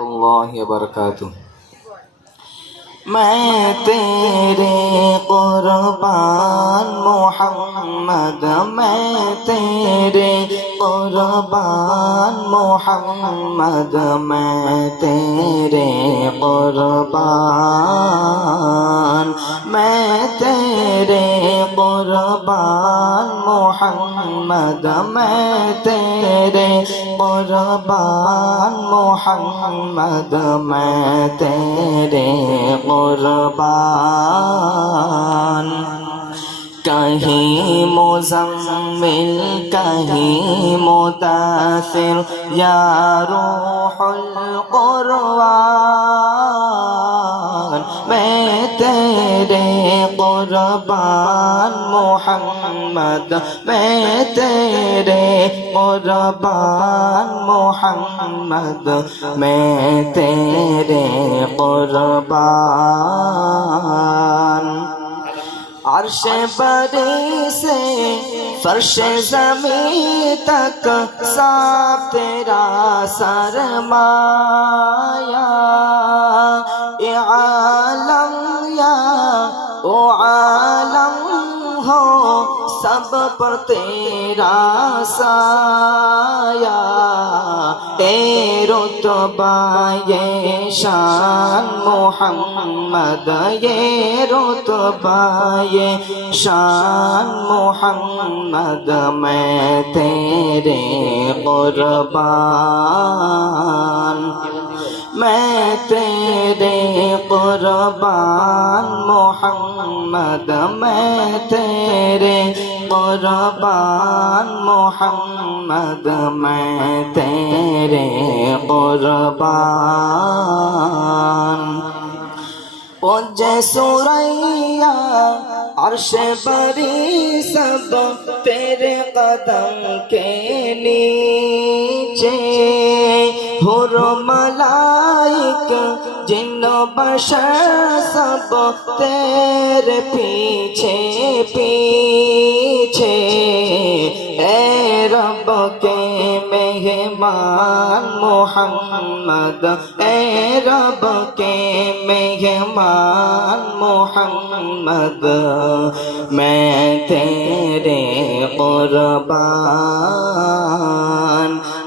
اللہ وبرکاتہ۔ میں تیرے قربان محمد، میں تیرے قربان محمد، میں تیرے قربان، میں تیرے قربان محمد، میں تیرے قربان محمد، میں تیرے قربان۔ کہیں مزمل کہیں مدثر یا روح القرآن، میں تیرے قربان محمد، میں تیرے قربان محمد، میں تیرے قربان۔ عرش بری سے فرش زمین تک سب تیرا سرمایہ، اے عالم یا او عالم ہو سب پر تیرا سایہ، اے رتبہ یہ شان محمد، یہ رتبہ یہ شان محمد، میں تیرے قربان، میں تیرے قربان محمد، میں تیرے قربان محمد، میں تیرے قربان۔ پنج ثریا عرش بری سب تیرے قدم کے نیچے، حور ملائک جن و بشر سب تیرے پیچھے پیچھے، اے رب کے مہمان محمد، اے رب کے مہمان محمد، میں تیرے قربان،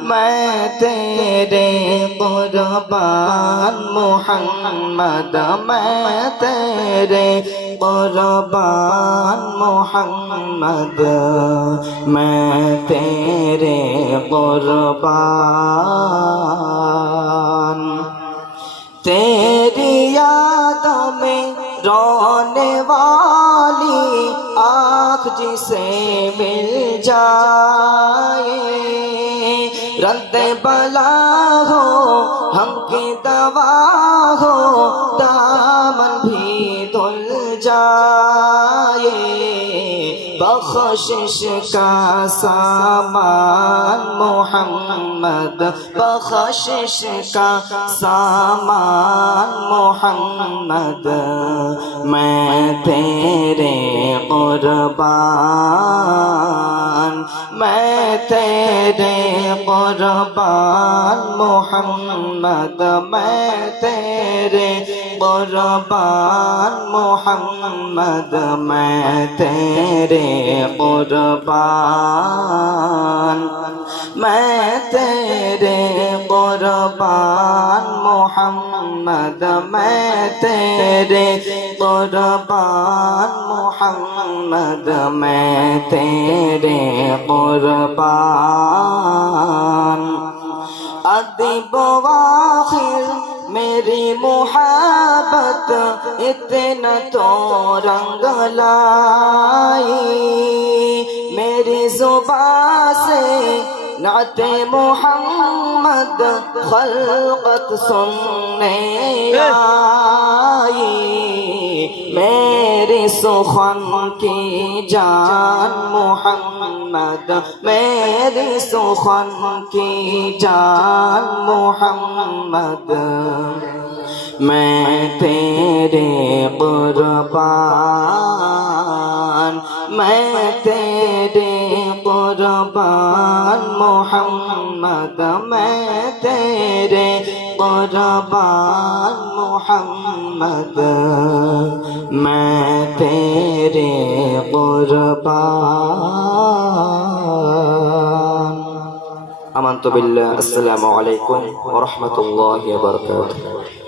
میں تیرے قربان محمد، میں تیرے قربان محمد، میں تیرے قربان۔ تیری یادوں میں رونے والی آنکھ جسے مل جائے، رد بلا ہو ہم کی دوا ہو دامن بھی دھل جائے، بخشش کا سامان محمد، بخشش کا سامان محمد، میں تیرے قربان، میں تیرے قربان محمد، میں تیرے قربان محمد، میں تیرے قربان، میں تیرے قربان محمد، میں تیرے قربان محمد، میں تیرے قربان۔ ادیب واخر میری محبت اتنا تو رنگ لائی، میری زبان سے نعت محمد خلقت سننے آئی، میری سخن کی جان محمد، میری سخن کی جان محمد، میں تیرے قربان، میں تیرے قربان محمد، میں تیرے قربان محمد میں تیرے قربان آمنت بالله السلام عليكم ورحمة الله وبركاته